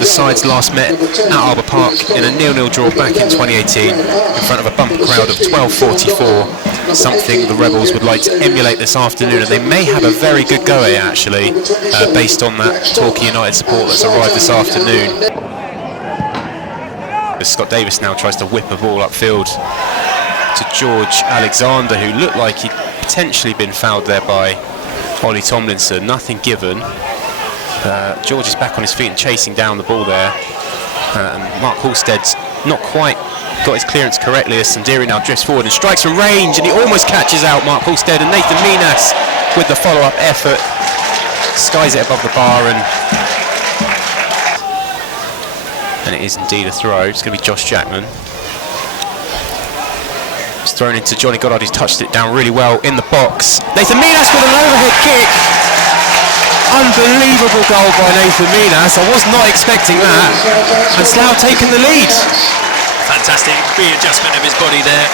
The sides last met at Arbour Park in a 0-0 draw back in 2018 in front of a bumper crowd of 1244, something the Rebels would like to emulate this afternoon, and they may have a very good go at it actually, based on that Torquay United support that's arrived this afternoon. Scott Davis now tries to whip a ball upfield to George Alexander, who looked like he'd potentially been fouled there by Ollie Tomlinson. Nothing given. George is back on his feet and chasing down the ball there. And Mark Halstead's not quite got his clearance correctly as Sandiri now drifts forward and strikes from range, and he almost catches out Mark Halstead, and Nathan Minas with the follow-up effort skies it above the bar, and it is indeed a throw. It's going to be Josh Jackman. It's thrown into Johnny Goddard, who's touched it down really well in the box. Nathan Minas with an overhead kick. Unbelievable goal by Nathan Minas. I was not expecting that. And Slough taking the lead. Fantastic readjustment of his body there.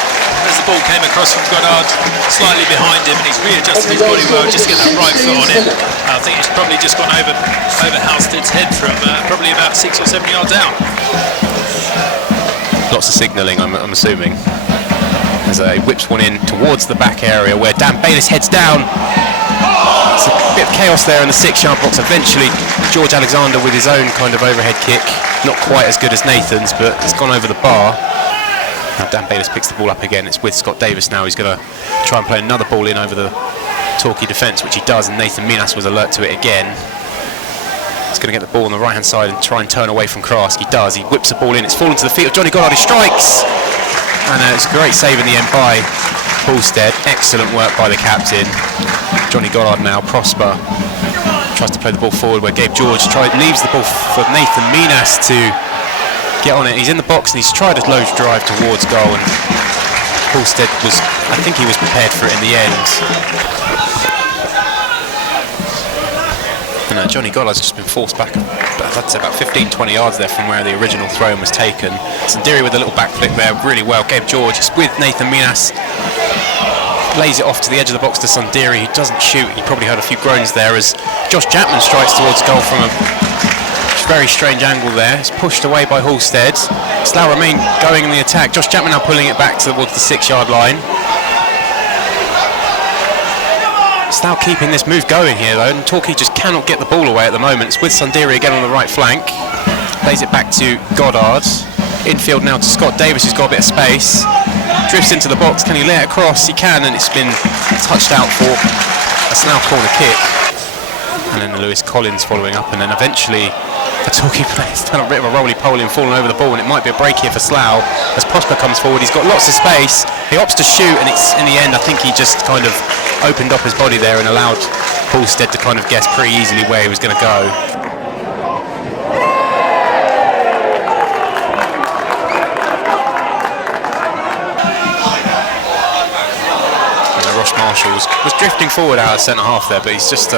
As the ball came across from Goddard, slightly behind him, and he's readjusted his body well, just to get that right foot on it. I think it's probably just gone over Halstead's head from probably about 6 or 7 yards out. Lots of signalling, I'm assuming, as he whips one in towards the back area where Dan Bayliss heads down. It's a bit of chaos there in the 6-yard box. Eventually George Alexander with his own kind of overhead kick, not quite as good as Nathan's, but it's gone over the bar. Now Dan Bayliss picks the ball up again. It's with Scott Davis now. He's going to try and play another ball in over the Torquay defence, which he does, and Nathan Minas was alert to it again. He's going to get the ball on the right hand side and try and turn away from Krask. He does. He whips the ball in. It's fallen to the feet of Johnny Goddard. He strikes, and it's a great save in the end by Halstead. Excellent work by the captain. Johnny Goddard now, Prosper, tries to play the ball forward where Gabe George leaves the ball for Nathan Minas to get on it. He's in the box and he's tried a low drive towards goal, and Halstead I think he was prepared for it in the end. And Johnny Goddard's just been forced back, I'd say about 15-20 yards there from where the original throw was taken. Sandiri with a little back flick there, really well. Gabe George is with Nathan Minas. Lays it off to the edge of the box to Sandiri, who doesn't shoot. He probably heard a few groans there as Josh Jackman strikes towards goal from a very strange angle there. It's pushed away by Halstead. Slough remain going in the attack. Josh Jackman now pulling it back towards the 6-yard line. Slough keeping this move going here though, and Torquay just cannot get the ball away at the moment. It's with Sandiri again on the right flank. Plays it back to Goddard. Infield now to Scott Davis, who's got a bit of space. Drifts into the box. Can he let it across? He can, and it's been touched out for a Slough corner kick. And then Lewis Collins following up, and then eventually a Torquay player's done a bit of a roly-poly and fallen over the ball, and it might be a break here for Slough as Prosper comes forward. He's got lots of space. He opts to shoot, and it's in the end I think he just kind of opened up his body there and allowed Halstead to kind of guess pretty easily where he was going to go. Marshall was drifting forward out of centre half there, but he's just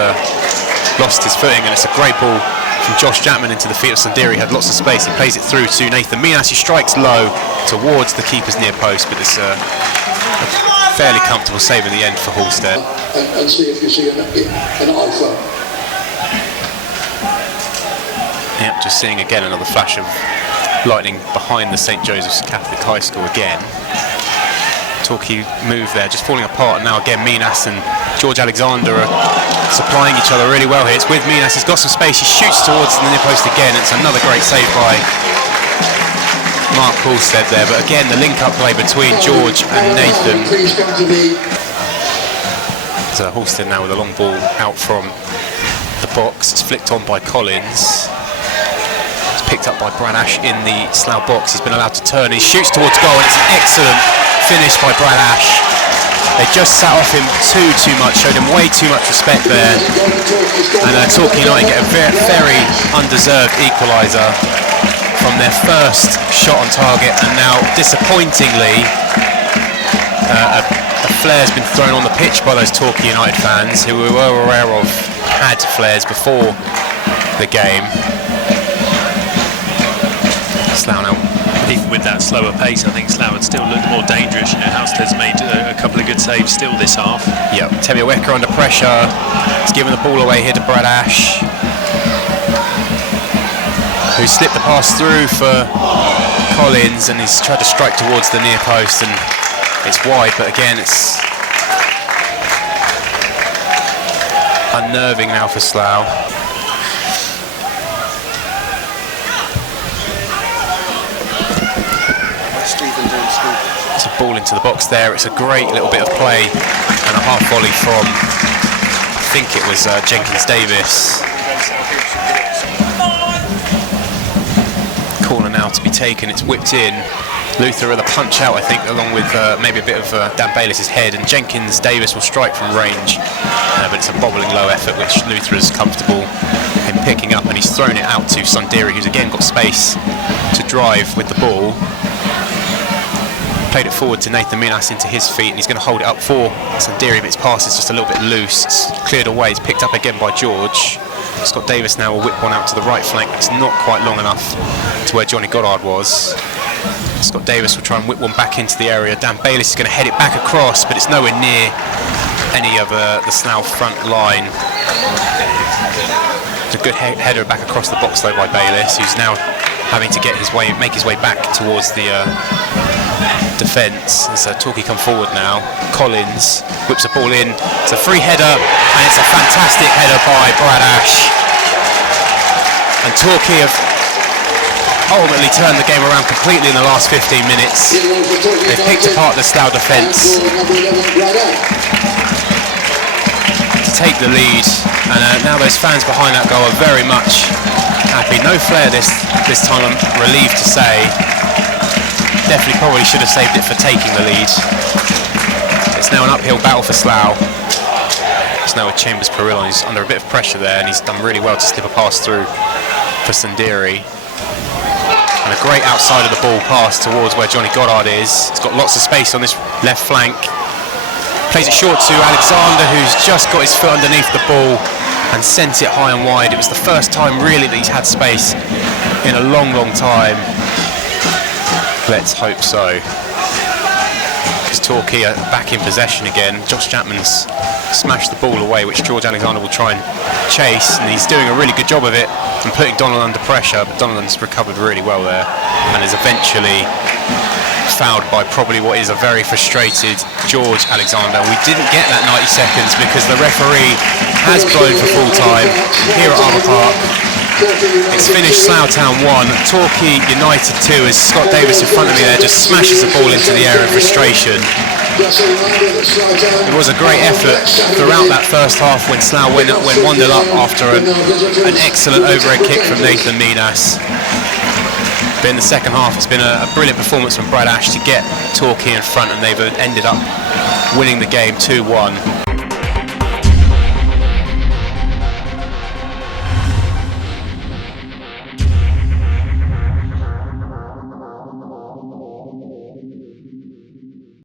lost his footing, and it's a great ball from Josh Jackman into the feet of Sandiri. He had lots of space. He plays it through to Nathan Minas. He strikes low towards the keeper's near post, but it's a fairly comfortable save in the end for Halstead. And see if you see an iPhone. Yep, just seeing again another flash of lightning behind the St Joseph's Catholic High School again. Torquay move there, just falling apart, and now again Minas and George Alexander are supplying each other really well here. It's with Minas, he's got some space, he shoots towards the near post again. It's another great save by Mark Halstead there, but again the link-up play between George and Nathan. So Halstead now with a long ball out from the box. It's flicked on by Collins. It's picked up by Brad Ash in the Slough box. He's been allowed to turn, he shoots towards goal, and it's an excellent finish by Brad Ash. They just sat off him too much, showed him way too much respect there, and Torquay United get a very undeserved equaliser from their first shot on target, and now disappointingly a flare's been thrown on the pitch by those Torquay United fans who we were aware of had flares before the game. Slough now. Even with that slower pace, I think Slough would still look more dangerous. You know, Halstead's made a couple of good saves still this half. Yep, Temiaweka under pressure. He's giving the ball away here to Brad Ash. who slipped the pass through for Collins, and he's tried to strike towards the near post, and it's wide, but again it's unnerving now for Slough. It's a ball into the box there. It's a great little bit of play and a half volley from, I think it was Jenkins Davis. Corner now to be taken. It's whipped in. Luther with a punch out, I think, along with maybe a bit of Dan Bayliss's head, and Jenkins Davis will strike from range, but it's a bobbling low effort which Luther is comfortable in picking up, and he's thrown it out to Sunderi, who's again got space to drive with the ball. Played it forward to Nathan Minas into his feet, and he's going to hold it up for Sunderi, but his pass is just a little bit loose. It's cleared away. It's picked up again by George. Scott Davis now will whip one out to the right flank. It's not quite long enough to where Johnny Goddard was. Scott Davis will try and whip one back into the area. Dan Bayliss is going to head it back across, but it's nowhere near any of the Slough front line. It's a good header back across the box though by Bayliss, who's now having to make his way back towards the defence. As Torquay come forward now. Collins whips a ball in. It's a free header, and it's a fantastic header by Brad Ash. And Torquay have ultimately turned the game around completely in the last 15 minutes. They've picked apart the Slough defence to take the lead, and now those fans behind that goal are very much happy. No flair this time, I'm relieved to say. Definitely probably should have saved it for taking the lead. It's now an uphill battle for Slough. It's now with Chambers Perillo. He's under a bit of pressure there, and he's done really well to slip a pass through for Sunderi. And a great outside of the ball pass towards where Johnny Goddard is. He's got lots of space on this left flank. Plays it short to Alexander, who's just got his foot underneath the ball and sent it high and wide. It was the first time really that he's had space in a long, long time. Let's hope so. Because Torquay are back in possession again. Josh Chapman's smashed the ball away, which George Alexander will try and chase, and he's doing a really good job of it and putting Donald under pressure, but Donald's recovered really well there and is eventually fouled by probably what is a very frustrated George Alexander. We didn't get that 90 seconds because the referee has blown for full time here at Arbour Park. It's finished Slough Town 1, Torquay United 2, as Scott Davis in front of me there just smashes the ball into the air in frustration. It was a great effort throughout that first half when Slough went 1-0 up after an excellent overhead kick from Nathan Minas. But in the second half, it's been a brilliant performance from Brad Ash to get Torquay in front, and they've ended up winning the game 2-1.